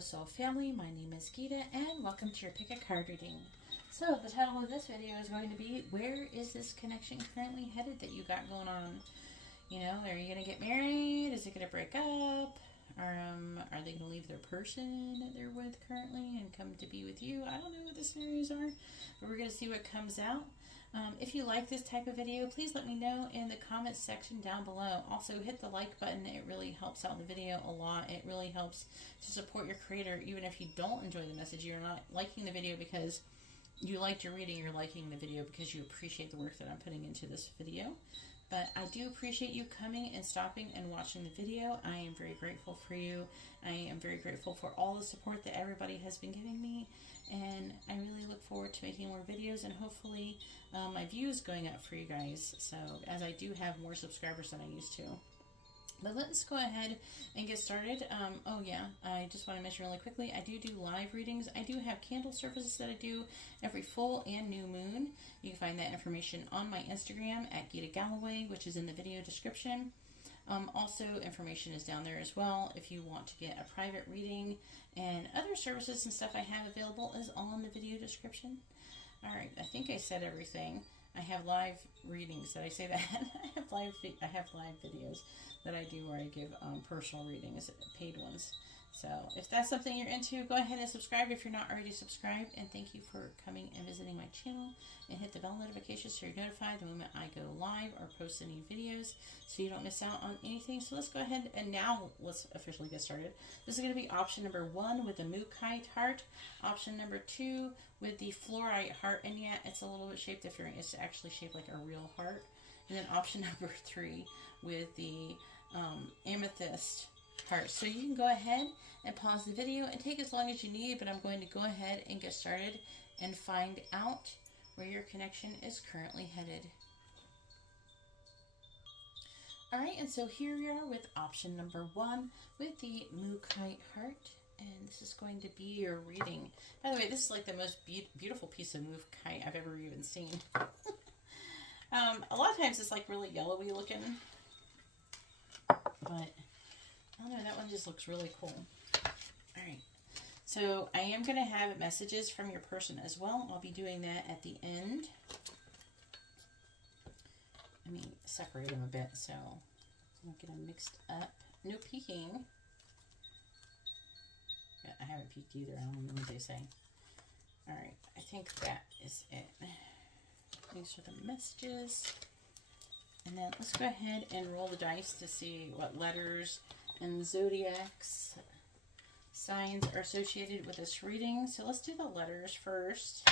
Hello Soul Family, my name is Geeta and welcome to your Pick a Card reading. So the title of this video is going to be, where is this connection currently headed that you got going on? You know, are you going to get married? Is it going to break up? Are they going to leave their person that they're with currently and come to be with you? I don't know what the scenarios are, but we're going to see what comes out. If you like this type of video, please let me know in the comments section down below. Also, hit the like button. It really helps out the video a lot. It really helps to support your creator. Even if you don't enjoy the message, you're not liking the video because you liked your reading, you're liking the video because you appreciate the work that I'm putting into this video. But I do appreciate you coming and stopping and watching the video. I am very grateful for you. I am very grateful for all the support that everybody has been giving me. And I really look forward to making more videos and hopefully my views going up for you guys. So as I do have more subscribers than I used to. But let's go ahead and get started. Oh yeah, I just want to mention really quickly, I do live readings. I do have candle services that I do every full and new moon. You can find that information on my Instagram at GeetaGalaway, which is in the video description. Also, information is down there as well if you want to get a private reading, and other services and stuff I have available is all in the video description. Alright, I think I said everything. I have live readings. Did I say that? I have live videos that I do where I give personal readings, paid ones. So if that's something you're into, go ahead and subscribe if you're not already subscribed. And thank you for coming and visiting my channel. And hit the bell notifications so you're notified the moment I go live or post any videos so you don't miss out on anything. So let's go ahead and now let's officially get started. This is going to be option number 1 with the Mookaite heart. Option number 2 with the fluorite heart. And yeah, it's a little bit shaped different. It's actually shaped like a real heart. And then option number 3 with the amethyst heart. So you can go ahead and pause the video and take as long as you need, but I'm going to go ahead and get started and find out where your connection is currently headed. Alright, and so here we are with option number 1 with the Mookaite heart, and this is going to be your reading. By the way, this is like the most beautiful piece of Mookaite I've ever even seen. A lot of times it's like really yellowy looking, but I don't know, that one just looks really cool. Alright, so I am going to have messages from your person as well. I'll be doing that at the end. Let me separate them a bit so I don't get them mixed up. No peeking. Yeah, I haven't peeked either. I don't know what they say. Alright, I think that is it. These are the messages. And then let's go ahead and roll the dice to see what letters and zodiacs signs are associated with this reading. So let's do the letters first.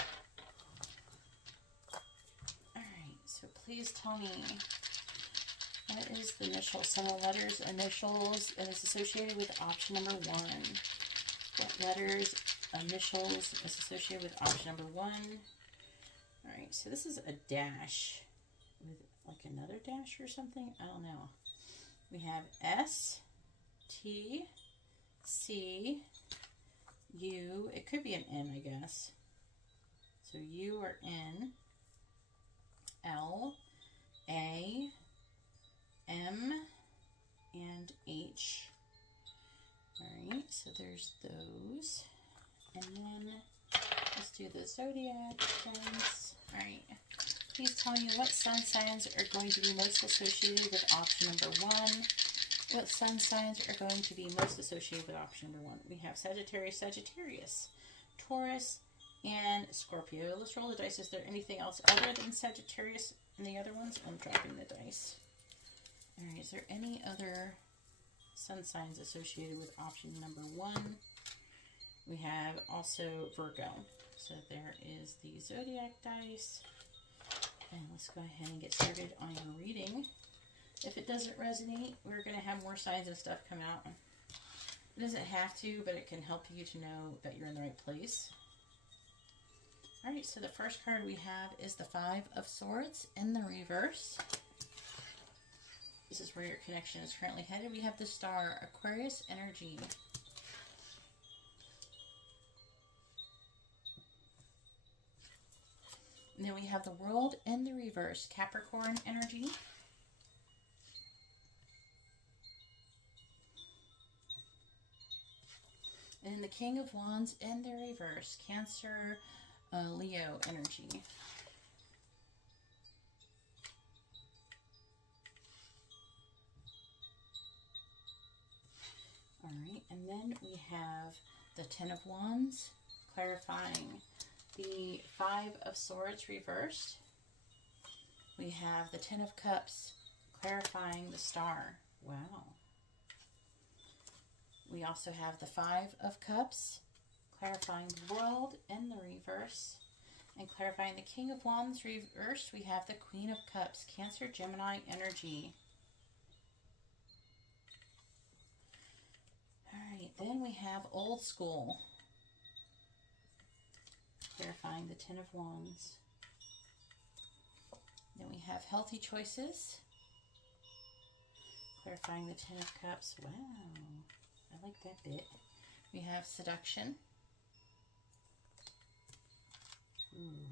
Alright, so please tell me, what is the initial? Some of the letters, initials that is associated with option number 1. What letters, initials is associated with option number 1? Alright, so this is a dash with like another dash or something. I don't know. We have S, T, C, U. It could be an N, I guess. So U or N, L, A, M, and H. Alright, so there's those. And then let's do the zodiac signs. Alright. Please tell me what sun signs are going to be most associated with option number 1. What sun signs are going to be most associated with option number 1? We have Sagittarius, Taurus, and Scorpio. Let's roll the dice. Is there anything else other than Sagittarius and the other ones? I'm dropping the dice. Alright, is there any other sun signs associated with option number 1? We have also Virgo. So there is the zodiac dice. And let's go ahead and get started on your reading. If it doesn't resonate, we're going to have more signs and stuff come out. It doesn't have to, but it can help you to know that you're in the right place. Alright, so the first card we have is the 5 of Swords in the reverse. This is where your connection is currently headed. We have the Star, Aquarius energy. And then we have the World in the reverse, Capricorn energy. And the King of Wands in the reverse. Cancer, Leo energy. All right, and then we have the Ten of Wands, clarifying the Five of Swords reversed. We have the Ten of Cups, clarifying the Star. Wow. We also have the Five of Cups, clarifying the World in the reverse. And clarifying the King of Wands reversed, we have the Queen of Cups, Cancer, Gemini energy. Alright, then we have Old School, clarifying the Ten of Wands. Then we have Healthy Choices, clarifying the Ten of Cups. Wow, I like that bit. We have Seduction. Ooh.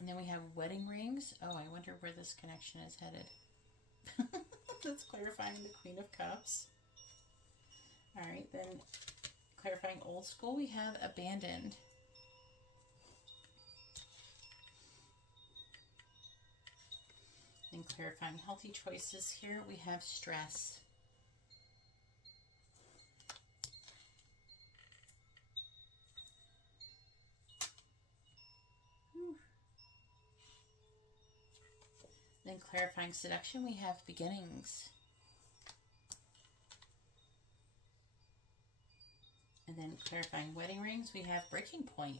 And then we have Wedding Rings. Oh, I wonder where this connection is headed. That's clarifying the Queen of Cups. All right, then clarifying Old School, we have Abandoned. Then clarifying Healthy Choices here, we have Stress. Then clarifying Seduction, we have Beginnings. And then clarifying Wedding Rings, we have Breaking Point.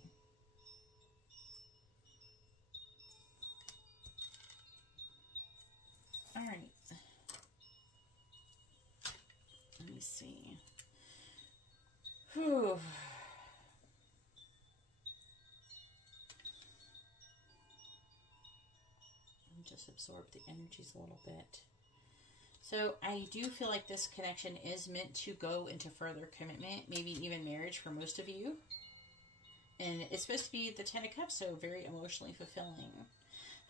All right. Let me see. Whew. Just absorb the energies a little bit. So I do feel like this connection is meant to go into further commitment, maybe even marriage for most of you. And it's supposed to be the Ten of Cups, so very emotionally fulfilling.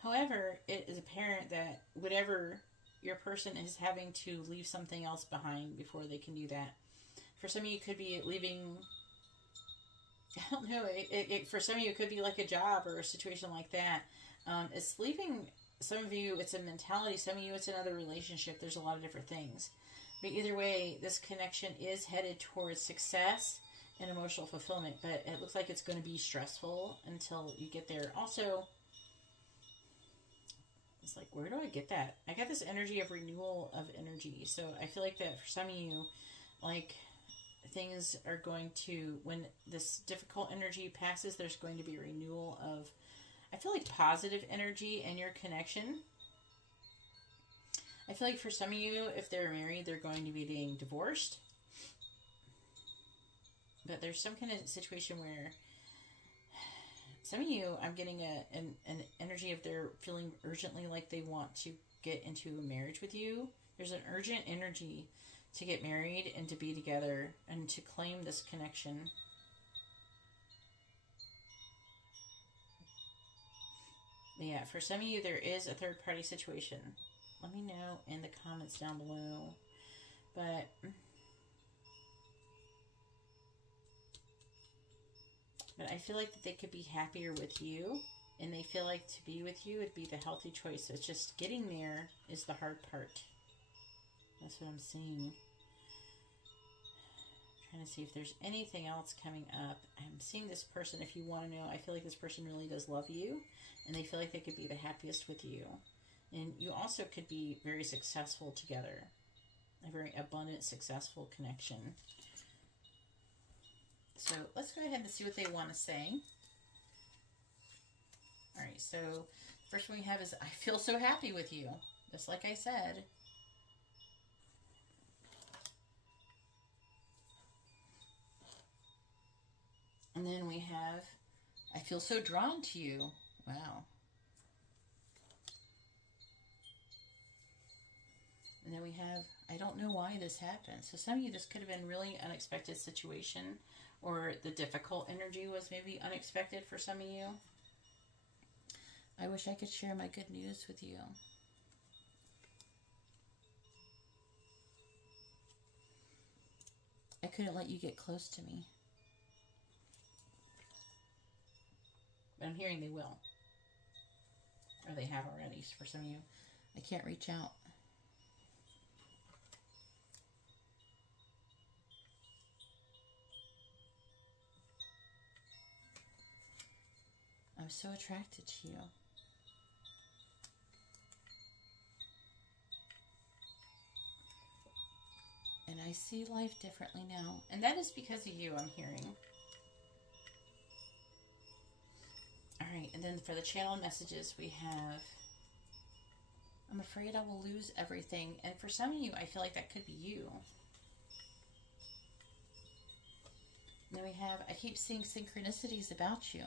However, it is apparent that whatever your person is having to leave something else behind before they can do that. For some of you, it could be leaving, I don't know, for some of you, it could be like a job or a situation like that. It's leaving. Some of you, it's a mentality. Some of you, it's another relationship. There's a lot of different things. But either way, this connection is headed towards success and emotional fulfillment. But it looks like it's going to be stressful until you get there. Also, it's like, where do I get that? I got this energy of renewal of energy. So I feel like that for some of you, like, things are going to, when this difficult energy passes, there's going to be renewal of, I feel like, positive energy in your connection. I feel like for some of you, if they're married, they're going to be getting divorced. But there's some kind of situation where some of you, I'm getting an energy of they're feeling urgently like they want to get into a marriage with you. There's an urgent energy to get married and to be together and to claim this connection. Yeah, for some of you, there is a third-party situation. Let me know in the comments down below. But I feel like that they could be happier with you, and they feel like to be with you would be the healthy choice. It's just getting there is the hard part. That's what I'm seeing. Trying to see if there's anything else coming up. I'm seeing this person, if you want to know, I feel like this person really does love you, and they feel like they could be the happiest with you. And you also could be very successful together. A very abundant, successful connection. So let's go ahead and see what they want to say. All right, so first one we have is, I feel so happy with you. Just like I said. And then we have, I feel so drawn to you. Wow. And then we have, I don't know why this happened. So some of you, this could have been really unexpected situation, or the difficult energy was maybe unexpected for some of you. I wish I could share my good news with you. I couldn't let you get close to me. But I'm hearing they will. Or they have already for some of you. I can't reach out. I'm so attracted to you. And I see life differently now. And that is because of you, I'm hearing. Alright, and then for the channel messages, we have, I'm afraid I will lose everything. And for some of you, I feel like that could be you. And then we have, I keep seeing synchronicities about you.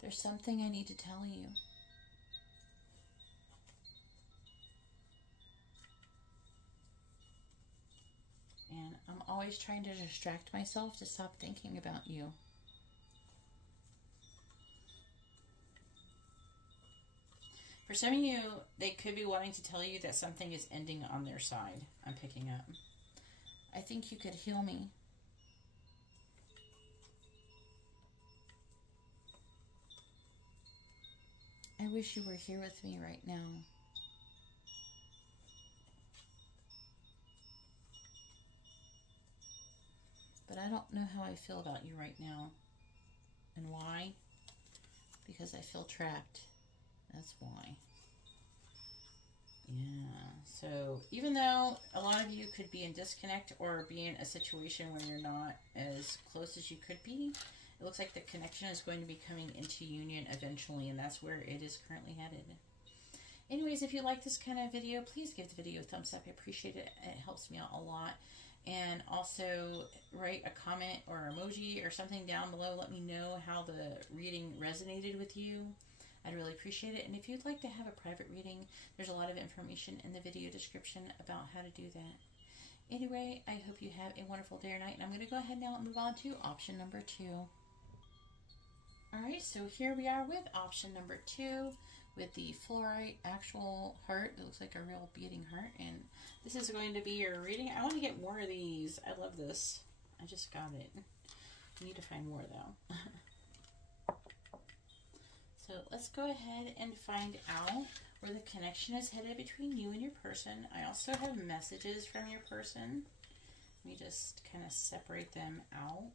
There's something I need to tell you. And I'm always trying to distract myself to stop thinking about you. For some of you, they could be wanting to tell you that something is ending on their side. I'm picking up. I think you could heal me. I wish you were here with me right now. But I don't know how I feel about you right now. And why? Because I feel trapped. That's why. Yeah. So even though a lot of you could be in disconnect or be in a situation where you're not as close as you could be, it looks like the connection is going to be coming into union eventually, and that's where it is currently headed. Anyways, if you like this kind of video, please give the video a thumbs up. I appreciate it. It helps me out a lot. And also write a comment or emoji or something down below. Let me know how the reading resonated with you. I'd really appreciate it. And if you'd like to have a private reading, there's a lot of information in the video description about how to do that. Anyway, I hope you have a wonderful day or night. And I'm going to go ahead now and move on to option number 2. Alright, so here we are with option number 2 with the fluorite actual heart. It looks like a real beating heart. And this is going to be your reading. I want to get more of these. I love this. I just got it. I need to find more though. So let's go ahead and find out where the connection is headed between you and your person. I also have messages from your person. Let me just kind of separate them out.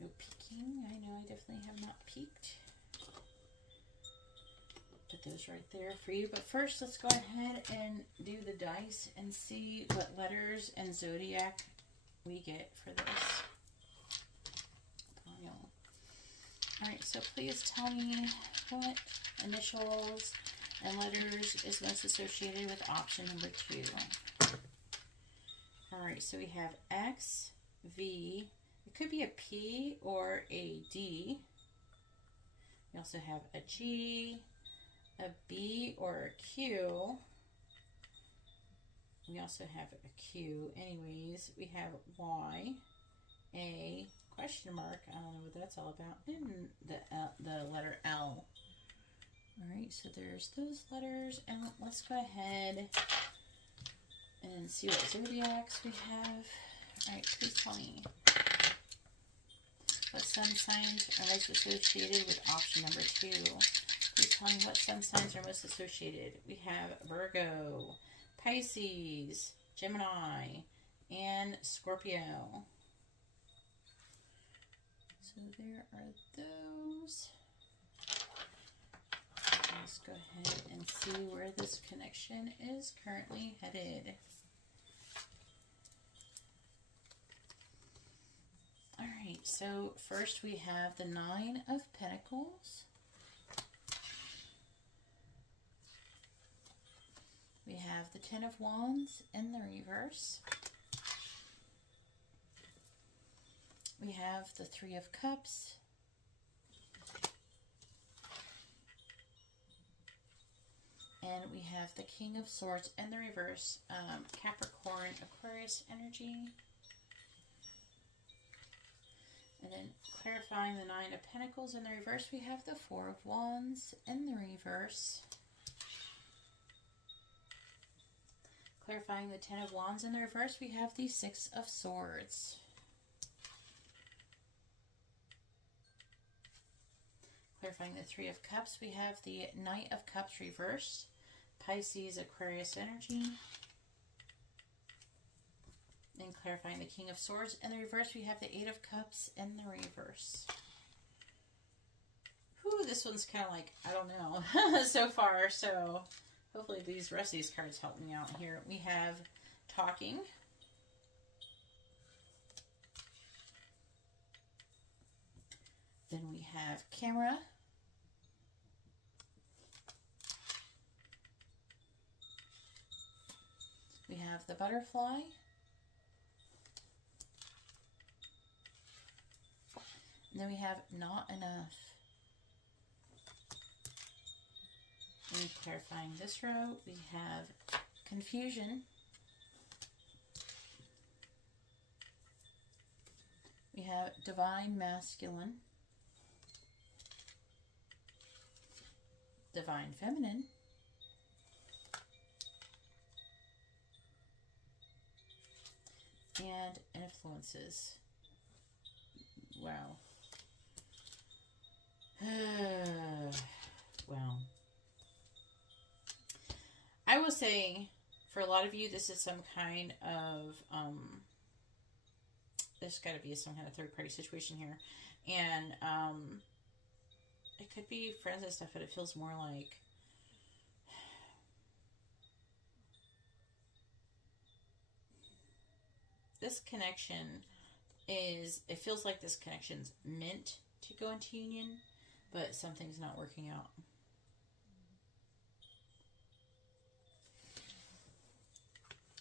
No peeking. I know I definitely have not peeked. Put those right there for you. But first, let's go ahead and do the dice and see what letters and zodiac we get for this. Alright, so please tell me what initials and letters is most associated with option number 2. Alright, so we have X, V. It could be a P or a D. We also have a G, a B or a Q. We also have a Q. Anyways, we have Y, A, question mark. I don't know what that's all about. And the letter L. Alright, so there's those letters. And let's go ahead and see what zodiacs we have. Alright, please tell me what sun signs are most associated with option number 2. Please tell me what sun signs are most associated. We have Virgo, Pisces, Gemini, and Scorpio. So there are those. Let's go ahead and see where this connection is currently headed. Alright, so first we have the 9 of Pentacles. We have the 10 of Wands in the reverse. We have the 3 of Cups. And we have the King of Swords in the reverse. Capricorn, Aquarius energy. And then clarifying the Nine of Pentacles in the reverse, we have the Four of Wands in the reverse. Clarifying the Ten of Wands in the reverse, we have the Six of Swords. Clarifying the Three of Cups, we have the Knight of Cups reversed, Pisces, Aquarius energy. And clarifying the King of Swords in the reverse, we have the Eight of Cups in the reverse. Whew, this one's kind of like, I don't know, so far. So hopefully the rest of these cards help me out here. We have Talking. Then we have Camera. We have the Butterfly. And then we have Not Enough. And clarifying this row, we have Confusion. We have Divine Masculine. Divine Feminine. And Influences. Wow. Well, I will say for a lot of you, this is some kind of, there's got to be some kind of third party situation here. And, it could be friends and stuff, but it feels more like this connection is, it feels like this connection's meant to go into union, but something's not working out.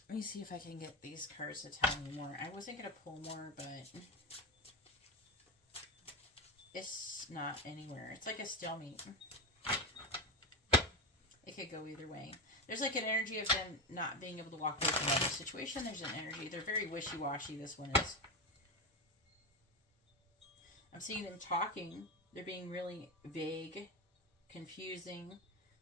Let me see if I can get these cards to tell me more. I wasn't going to pull more, but it's not anywhere. It's like a stalemate. It could go either way. There's like an energy of them not being able to walk away from another situation. There's an energy. They're very wishy-washy, this one is. I'm seeing them talking. They're being really vague, confusing.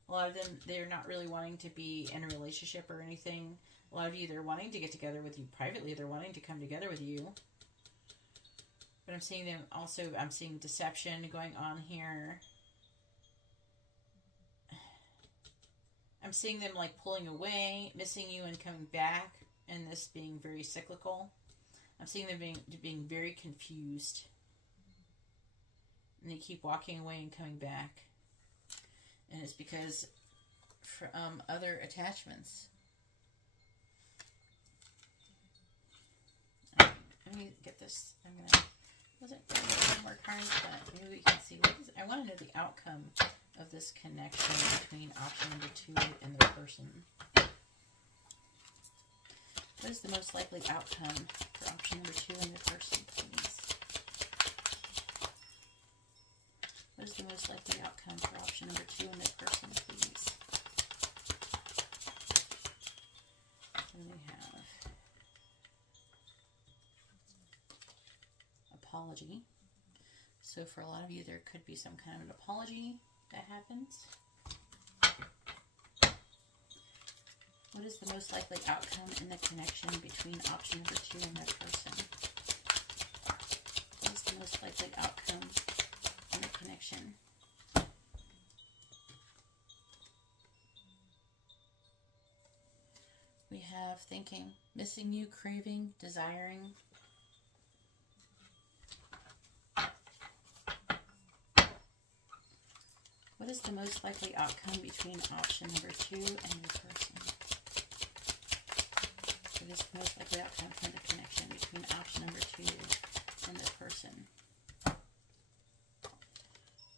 A lot of them, they're not really wanting to be in a relationship or anything. A lot of you, they're wanting to get together with you privately. They're wanting to come together with you. But I'm seeing them also, I'm seeing deception going on here. I'm seeing them like pulling away, missing you and coming back, and this being very cyclical. I'm seeing them being very confused. And they keep walking away and coming back. And it's because from other attachments. Let me get this. I'm going to, wasn't going to get more cards, but maybe we can see. What is, I want to know the outcome of this connection between option number 2 and their person. What is the most likely outcome for option number 2 and their person, please? What is the most likely outcome for option number 2 and their person, please? And we have apology. So for a lot of you, there could be some kind of an apology that happens. What is the most likely outcome in the connection between option number 2 and their person? What is the most likely outcome in the connection? We have thinking, missing you, craving, desiring. What is the most likely outcome between option number 2 and your person? What is the most likely outcome from the connection between option number 2 and the person?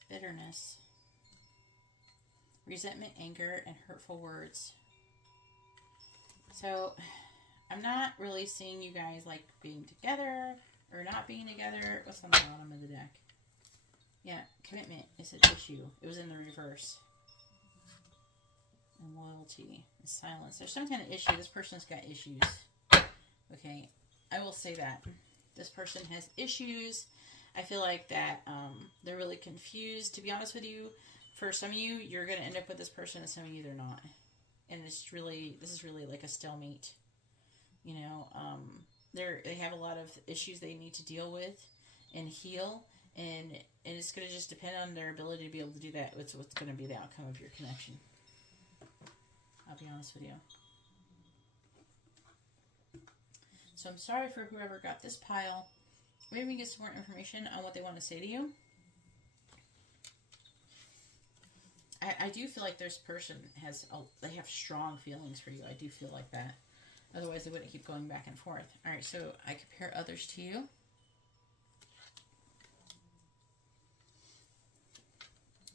Bitterness, resentment, anger, and hurtful words. So, I'm not really seeing you guys like being together or not being together. What's on the bottom of the deck? Yeah, commitment is an issue. It was in the reverse. And loyalty and silence. There's some kind of issue. This person's got issues. Okay, I will say that. This person has issues. I feel like that they're really confused. To be honest with you, for some of you, you're going to end up with this person, and some of you, they're not. And this is really like a stalemate. You know, they have a lot of issues they need to deal with and heal, and it's going to just depend on their ability to be able to do that. It's what's going to be the outcome of your connection. I'll be honest with you. So I'm sorry for whoever got this pile. Maybe we can get some more information on what they want to say to you. I do feel like this person they have strong feelings for you. I do feel like that. Otherwise, they wouldn't keep going back and forth. All right, so I compare others to you.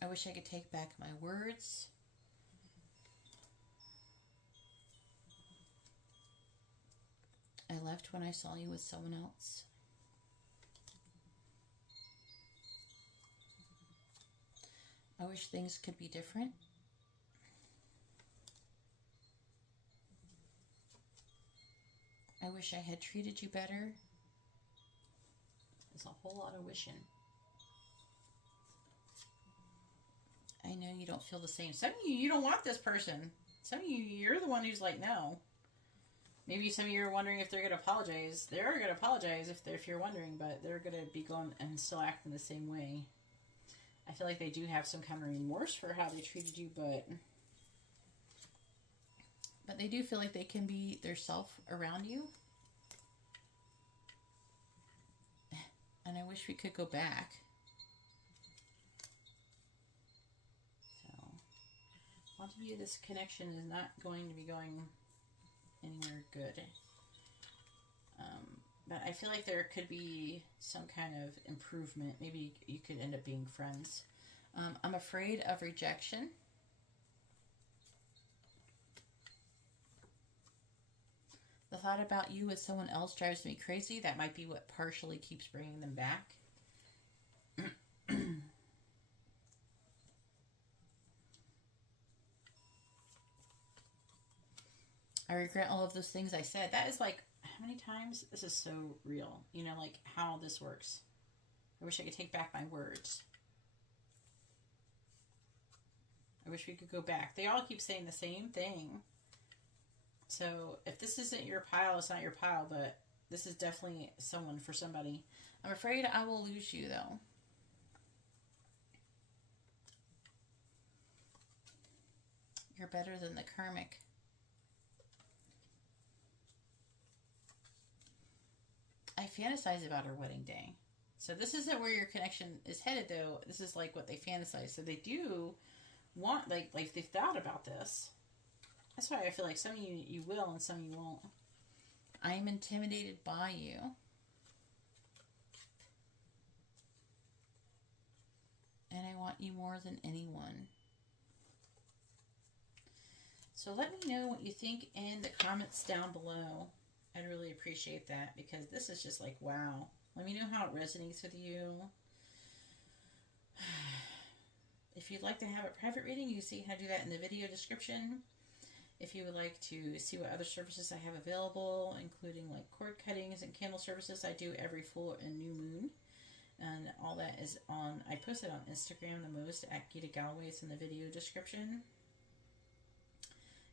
I wish I could take back my words. I left when I saw you with someone else. I wish things could be different. I wish I had treated you better. There's a whole lot of wishing. I know you don't feel the same. Some of you don't want this person. Some of you, you're the one who's like, no. Maybe some of you are wondering if they're going to apologize. They are going to apologize if you're wondering, but they're going to be going and still acting the same way. I feel like they do have some kind of remorse for how they treated you, but they do feel like they can be their self around you. And I wish we could go back. So, a lot of you, this connection is not going to be going anywhere good. But I feel like there could be some kind of improvement. Maybe you could end up being friends. I'm afraid of rejection. The thought about you with someone else drives me crazy. That might be what partially keeps bringing them back. I regret all of those things I said. That is like, how many times? This is so real. You know, like how this works. I wish I could take back my words. I wish we could go back. They all keep saying the same thing. So if this isn't your pile, it's not your pile, but this is definitely someone for somebody. I'm afraid I will lose you, though. You're better than the karmic. I fantasize about our wedding day. So this isn't where your connection is headed, though. This is like what they fantasize. So they do want, like they've thought about this. That's why I feel like some of you will and some of you won't. I am intimidated by you. And I want you more than anyone. So let me know what you think in the comments down below. I'd really appreciate that, because this is just like, wow. Let me know how it resonates with you. If you'd like to have a private reading, you can see how to do that in the video description. If you would like to see what other services I have available, including like cord cuttings and candle services, I do every full and new moon. And all that is on, I post it on Instagram the most at GeetaGalaway. It's in the video description.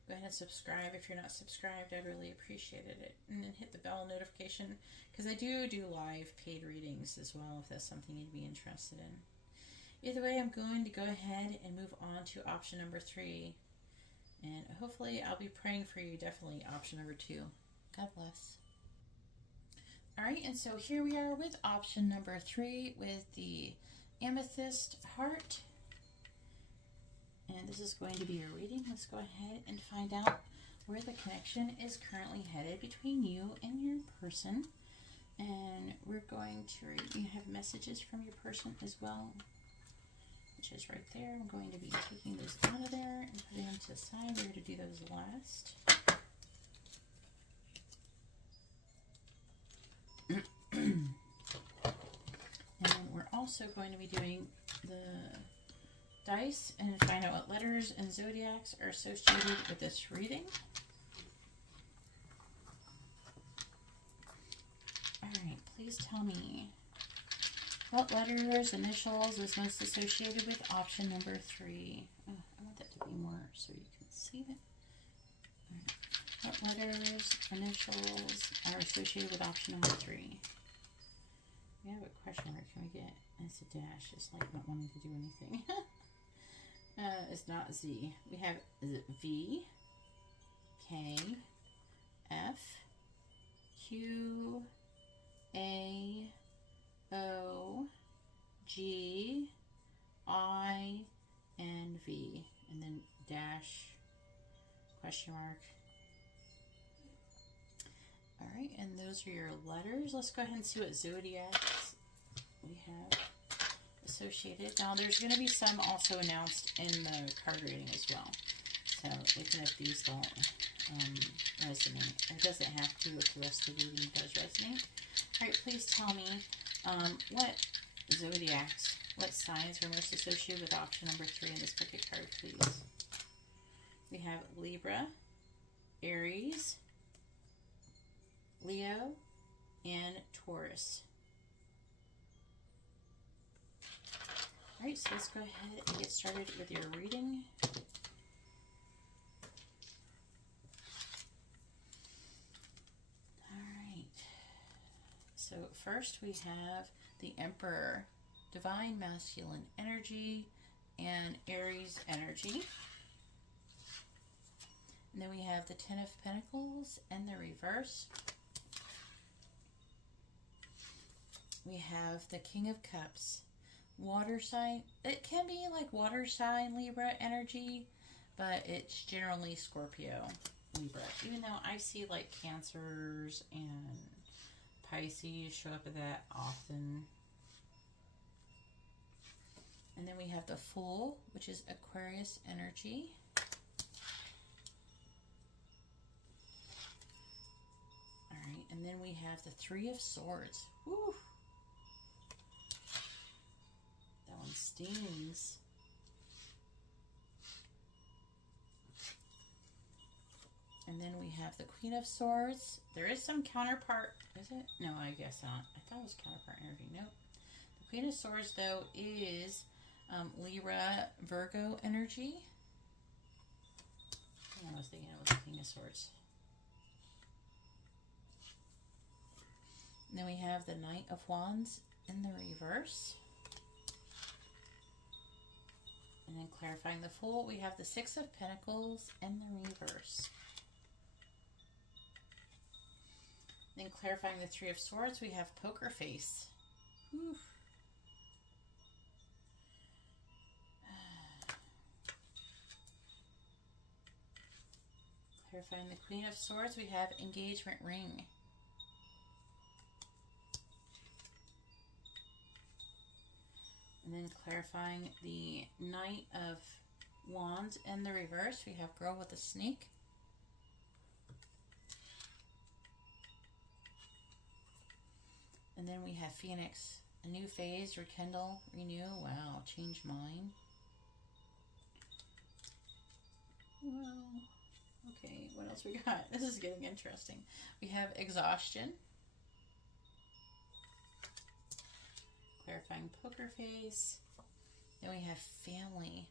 Go ahead and subscribe if you're not subscribed. I'd really appreciate it. And then hit the bell notification, because I do live paid readings as well, if that's something you'd be interested in. Either way, I'm going to go ahead and move on to option number 3. And hopefully I'll be praying for you, definitely option number 2. God bless. Alright, and so here we are with option number 3 with the amethyst heart. And this is going to be your reading. Let's go ahead and find out where the connection is currently headed between you and your person. And we're going to read, you have messages from your person as well, which is right there. I'm going to be taking those out of there and putting them to the side. We're going to do those last. And we're also going to be doing the dice and find out what letters and zodiacs are associated with this reading. Alright, please tell me What letters, initials is most associated with option number 3? Oh, I want that to be more so you can see it. What letters, initials are associated with option number 3? We have a question mark. Can we get? It's a dash. It's like not wanting to do anything. It's not Z. We have V, K, F, Q, A, O, G, I, and V, and then dash, question mark. All right, and those are your letters. Let's go ahead and see what zodiacs we have associated. Now, there's going to be some also announced in the card reading as well. So, even if these don't resonate, it doesn't have to if the rest of the reading does resonate. All right, please tell me what zodiacs, what signs are most associated with option number 3 in this picket card, please. We have Libra, Aries, Leo, and Taurus. All right, so let's go ahead and get started with your reading. All right. So first we have the Emperor, Divine Masculine Energy, and Aries Energy. And then we have the Ten of Pentacles and the reverse. We have the King of Cups, water sign. It can be like water sign Libra energy, but it's generally Scorpio Libra. Even though I see like Cancers and Pisces show up at that often. And then we have the Fool, which is Aquarius energy. All right, and then we have the Three of Swords. Woo! That one stings. And then we have the Queen of Swords. There is some counterpart. Is it? No, I guess not. I thought it was counterpart energy. Nope. The Queen of Swords, though, is Libra, Virgo energy. I was thinking it was the King of Swords. And then we have the Knight of Wands in the reverse. And then clarifying the Fool, we have the Six of Pentacles in the reverse. Then clarifying the Three of Swords, we have Poker Face. Whew. Clarifying the Queen of Swords, we have Engagement Ring. And then clarifying the Knight of Wands in the reverse, we have Girl with a Snake. And then we have Phoenix, a new phase, rekindle, renew, wow, change mind. Wow. Okay, what else we got? This is getting interesting. We have Exhaustion. Clarifying Poker Face. Then we have Family.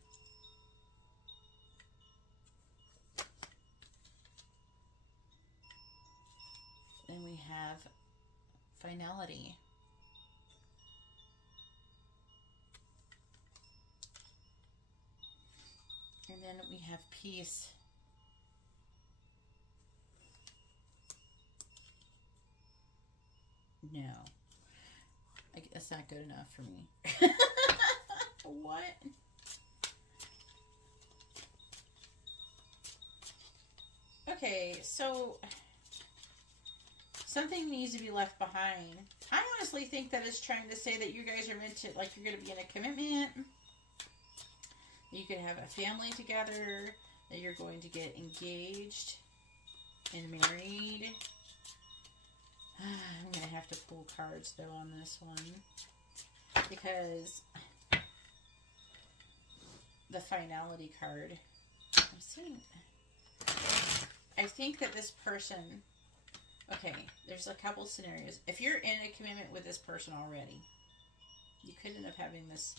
Then we have Finality. And then we have Peace. No. That's not good enough for me. What? Okay, so something needs to be left behind. I honestly think that it's trying to say that you guys are meant to, like, you're going to be in a commitment. You could have a family together. That you're going to get engaged and married. I'm going to have to pull cards, though, on this one. Because the Finality card, I'm seeing, I think that this person, okay, there's a couple scenarios. If you're in a commitment with this person already, You could end up having this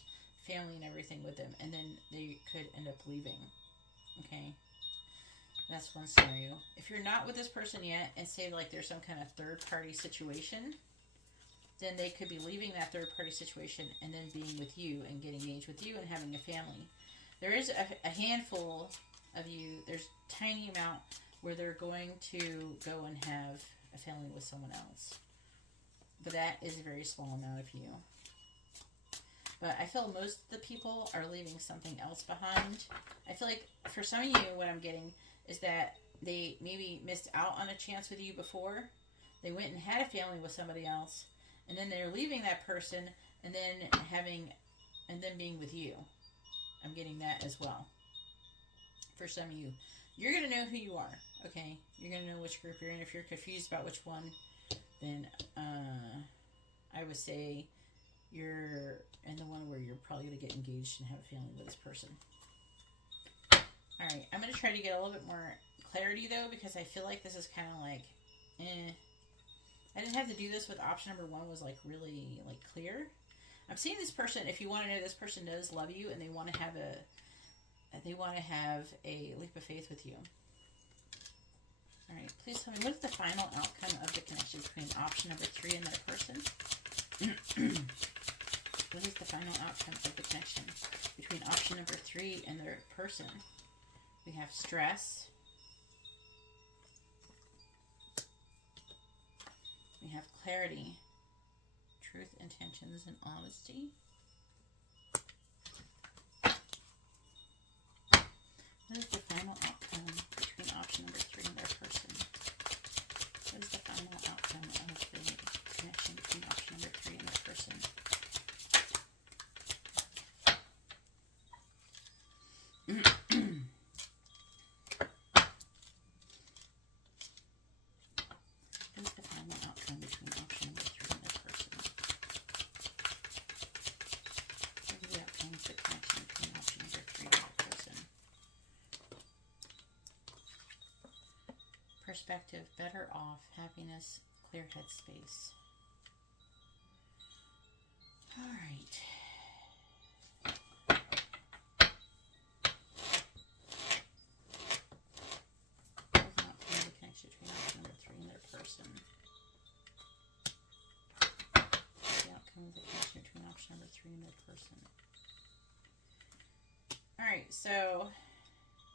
family and everything with them, and then they could end up leaving. Okay? That's one scenario. If you're not with this person yet, and say like there's some kind of third-party situation, then they could be leaving that third-party situation and then being with you and getting engaged with you and having a family. There is a handful of you, there's a tiny amount where they're going to go and have a family with someone else. But that is a very small amount of you. But I feel most of the people are leaving something else behind. I feel like for some of you, what I'm getting is that they maybe missed out on a chance with you before. They went and had a family with somebody else, and then they're leaving that person and then being with you. I'm getting that as well. For some of you, you're going to know who you are, okay? You're going to know which group you're in. If you're confused about which one, then I would say you're in the one where you're probably going to get engaged and have a family with this person. Alright, I'm going to try to get a little bit more clarity, though, because I feel like this is kind of like, I didn't have to do this with option number 1 was, like, really, like, clear. I'm seeing this person, if you want to know, this person does love you, and they want to have a leap of faith with you. Alright, please tell me, what is the final outcome of the connection between option number 3 and their person? What is the final outcome of the connection between option number 3 and their person? We have stress. We have clarity, truth, intentions, and honesty. What is the final outcome between option number 3 and their person? What is the final outcome of the connection between option number 3 and their person? What is the final outcome between option number 3 and their person? What is the outcome of the connection between option number 3 and their person? Perspective, better off, happiness, clear headspace. All right. What is the outcome of the connection between option number 3 and their person? What is the outcome of the connection between option number 3 and their person? All right, so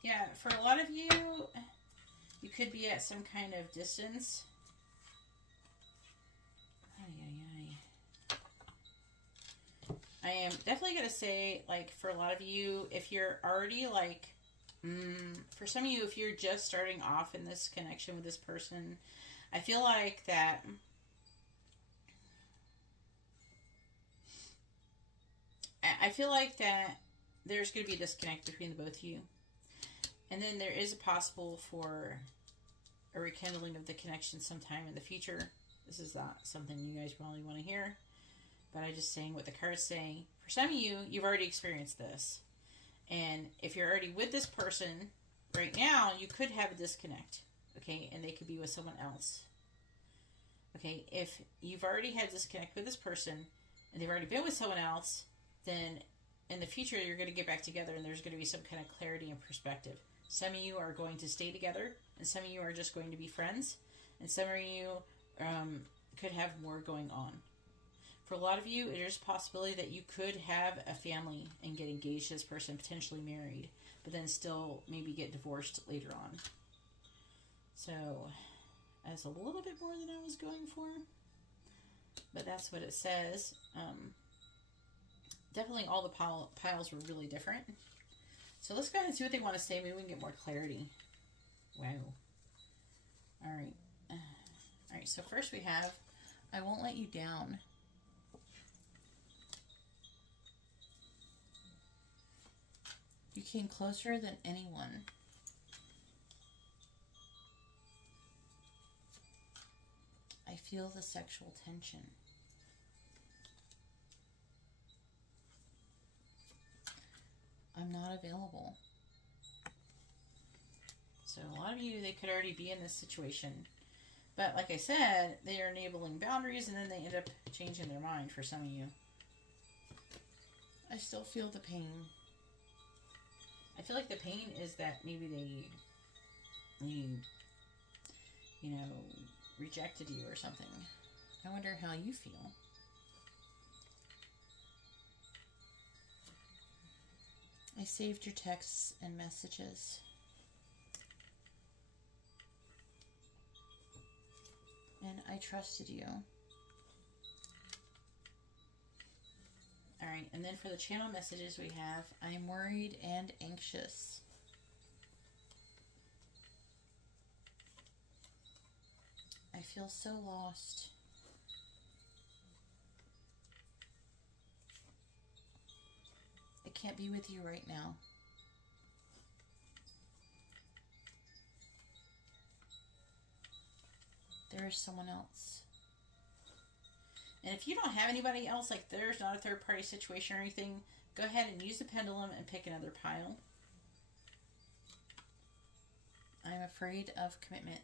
yeah, for a lot of you, you could be at some kind of distance. I am definitely going to say, like, for a lot of you, if you're already, like, for some of you, if you're just starting off in this connection with this person, I feel like that there's going to be a disconnect between the both of you. And then there is a possible for a rekindling of the connection sometime in the future. This is not something you guys probably want to hear, but I'm just saying what the card's saying. For some of you, you've already experienced this. And if you're already with this person right now, you could have a disconnect, okay? And they could be with someone else. Okay, if you've already had a disconnect with this person and they've already been with someone else, then in the future you're going to get back together and there's going to be some kind of clarity and perspective. Some of you are going to stay together, and some of you are just going to be friends, and some of you could have more going on. For a lot of you, there's a possibility that you could have a family and get engaged to this person, potentially married, but then still maybe get divorced later on. So that's a little bit more than I was going for, but that's what it says. Definitely all the piles were really different. So let's go ahead and see what they want to say. Maybe we can get more clarity. Wow. All right. All right, so first we have, I won't let you down. You came closer than anyone. I feel the sexual tension. I'm not available. So a lot of you, they could already be in this situation. But like I said, they are enabling boundaries and then they end up changing their mind for some of you. I still feel the pain. I feel like the pain is that maybe they, you know, rejected you or something. I wonder how you feel. I saved your texts and messages. And I trusted you. Alright, and then for the channel messages we have, I'm worried and anxious. I feel so lost. I can't be with you right now. There is someone else. And if you don't have anybody else, like there's not a third party situation or anything, go ahead and use the pendulum and pick another pile. I'm afraid of commitment.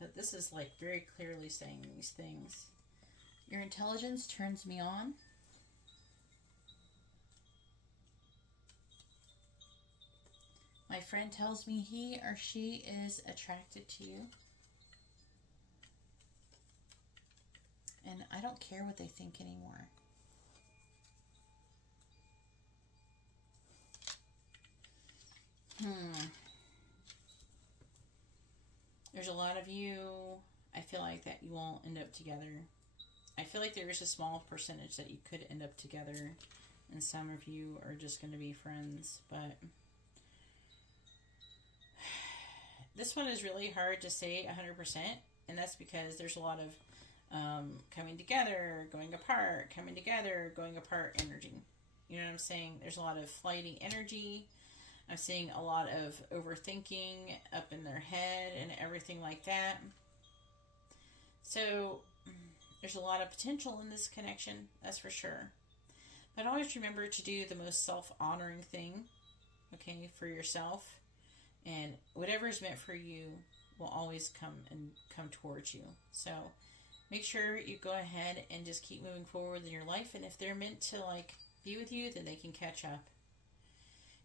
But this is like very clearly saying these things. Your intelligence turns me on. My friend tells me he or she is attracted to you. And I don't care what they think anymore. There's a lot of you, I feel like, that you won't end up together. I feel like there is a small percentage that you could end up together. And some of you are just going to be friends. But this one is really hard to say 100%. And that's because there's a lot of coming together, going apart, coming together, going apart energy. You know what I'm saying? There's a lot of flighty energy. I'm seeing a lot of overthinking up in their head and everything like that. So there's a lot of potential in this connection, that's for sure. But always remember to do the most self-honoring thing, okay, for yourself. And whatever is meant for you will always come towards you. So make sure you go ahead and just keep moving forward in your life. And if they're meant to like be with you, then they can catch up.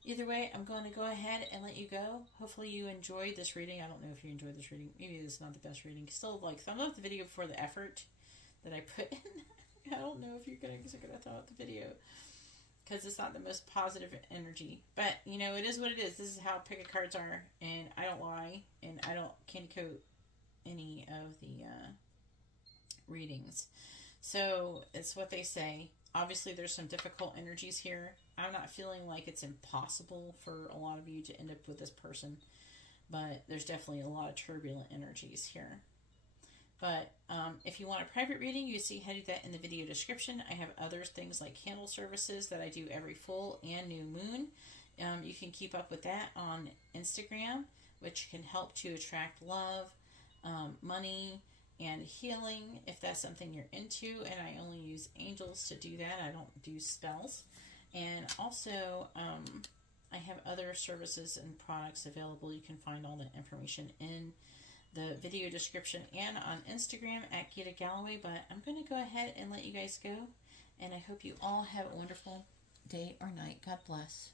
Either way, I'm going to go ahead and let you go. Hopefully you enjoyed this reading. I don't know if you enjoyed this reading. Maybe it's not the best reading. Still, like, thumb up the video for the effort that I put in. I don't know if you're going to thumb up the video because it's not the most positive energy. But, you know, it is what it is. This is how pick-a cards are, and I don't lie, and I don't candy coat any of the readings. So it's what they say. Obviously, there's some difficult energies here. I'm not feeling like it's impossible for a lot of you to end up with this person, but there's definitely a lot of turbulent energies here. But if you want a private reading, you see how to do that in the video description. I have other things like candle services that I do every full and new moon. You can keep up with that on Instagram, which can help to attract love, money, and healing if that's something you're into. And I only use angels to do that. I don't do spells. And also, I have other services and products available. You can find all that information in the video description and on Instagram at GeetaGalaway. But I'm going to go ahead and let you guys go. And I hope you all have a wonderful day or night. God bless.